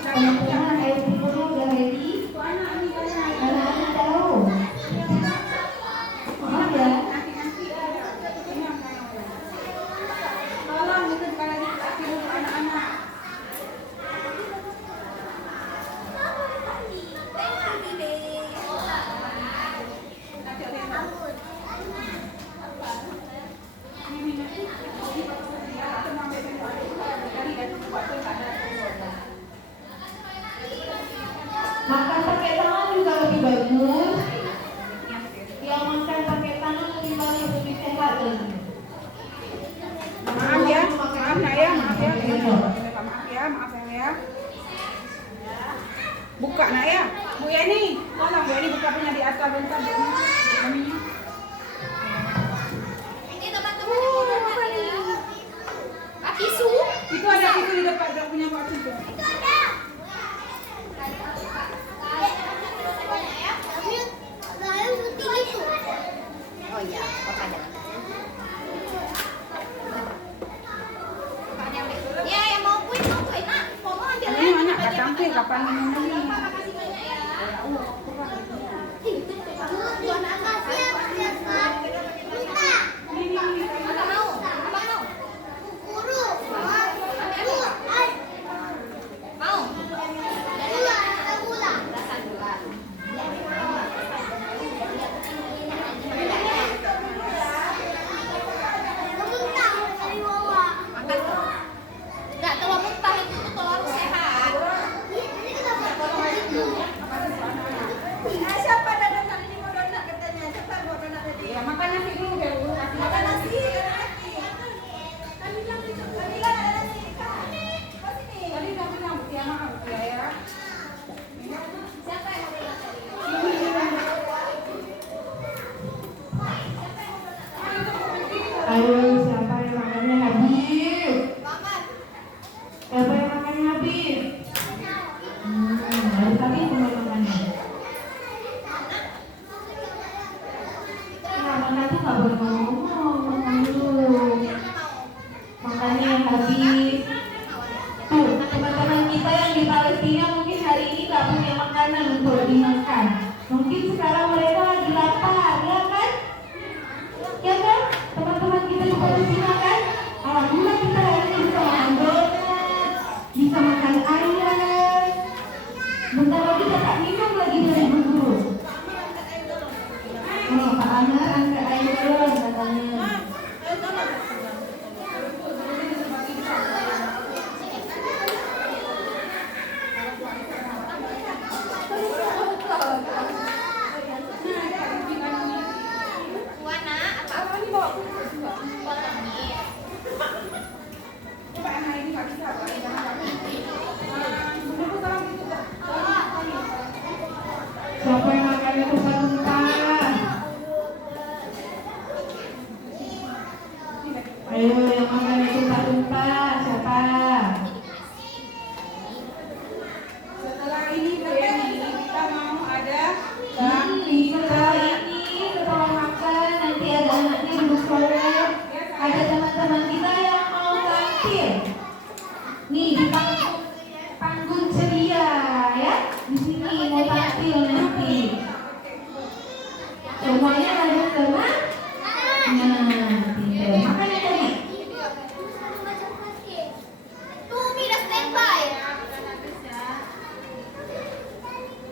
Teman-teman, air timunnya udah ready. Anak-anak tahu. Maaf ya. Tolong itu sekali lagi anak-anak. Makan pakai tangan juga lebih bagus. Yang makan pakai tangan lebih bagus, lebih sehat lagi. Maaf ya, maaf nak ya, maaf ya. Maaf ya, maaf ya. Buka nak ya, Bu Yani. Tolong Bu Yani buka punya di atas bentar. Ini teman-teman yang mau nanya ya. Tisu. Itu ada tisu di depan, ada punya Pak Tisu. Oh iya, papanya. Ya, yang mau kuih nak. Mau aja lah. Ini anak nggak tampil kapan minum ini. Makasih banyak ya. Apa mau? Apa mau? Mau? Rasa gula. Makan tuh. Nggak, telur mentah itu telur sehat. Siapa donat ini mau donat katanya? Siapa mau donat tadi? Ya makan nasi dulu deh Bu. Makan nasi, ada nasi. Kan bilang itu, kan bilang ada nasi kan? Kau sini. Tadi udah bilang ya maaf ya. Siapa yang mau donat tadi? Ayo, siapa yang makannya habis? Makan. Siapa yang makannya habis? Dari tadi semua makannya. Nah, makan tuh nggak boleh ngomong, makan dulu. Makannya yang habis. Tuh, teman-teman kita yang di Palestina mungkin hari ini nggak punya makanan untuk dimakan. Mungkin sekarang mereka lagi lapar, ya kan? Ya kan? Teman-teman kita di Palestina kan? Alhamdulillah kita hari ini bisa makan donat, bisa makan ayam. Bentar lagi dapat minum lagi dari Bu Guru. Oh, Pak Amar angkat air galon katanya. Wana, apa ini bawa ini? Coba anak ini nggak bisa Pak. Bunda salam itu Pak. Siapa yang makannya tumpah-tumpah? Ayo yang makannya tumpah-tumpah, siapa? Setelah ini Bu Yani, kita mau ada Setelah ini setelah makan nanti ada anaknya duduk sholat. Ada teman-teman kita yang mau tampil. Nih di panggung ceria ya. Di sini mau tampil nanti. Semuanya harus tenang. Nah, pintar. Makan yang tadi. Tuh, Mi udah standby.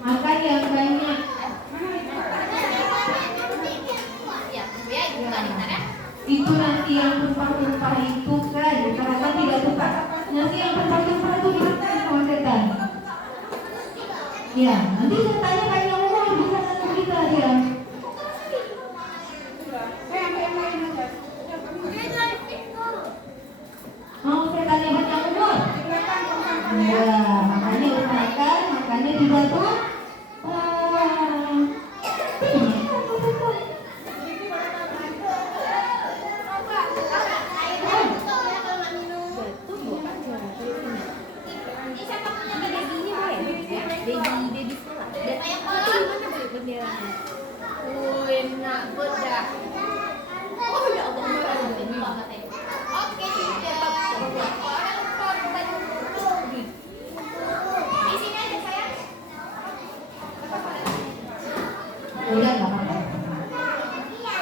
Makan yang banyak. Ya, tunggu ya, buka nih, bentar ya. Itu nasi yang tumpah-tumpah itu kan, karena kan tidak suka. Nasi yang tumpah-tumpah itu dimakan sama setan. Ya, nanti setannya panjang umur bisa ketemu kita dia. Ambil yang lain aja. Mau setannya panjang umur? Di belakang tong sampahnya. Ya, makanya usahakan makannya juga tuh. Ini siapa punya baby-nya boleh ya? Baby sekolah. Dan ayam kolam mana boleh benderanya? Enak bedak. Oh ya Allah, murah ini banget ya. Oke, tetap orang korban. Di sini aja sayang. Udah nggak apa-apa.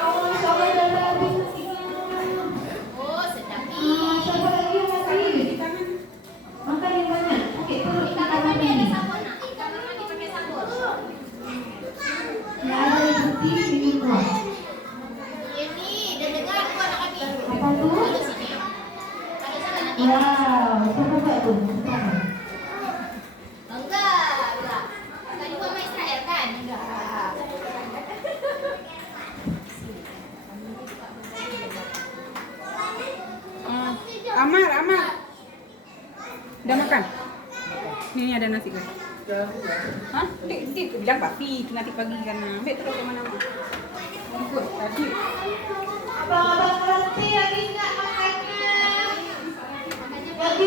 Oh, coba udah habis nasinya. Oh, sedap Coba lagi yang habis. Makan yang banyak. Oke, terus Di kita kamar makan mandi ada ini. sabun, nak. Di kamar mandi pakai sabun. Ya ada yang putih ini kuah. Ini dan dengar tuh anak kami. Apa tuh? Di sini. Ada sana nanti. Wow, coba tuh. Enggak. Tadi mama Israel kan? Enggak. Amar. Udah makan? Ini ada nasi kan? Hah? Dia bilang papi, itu nanti pagi kan. Ambil terus kemana-mana. Ikut tadi. Abang-abang ngerti lagi nggak makannya? Lagi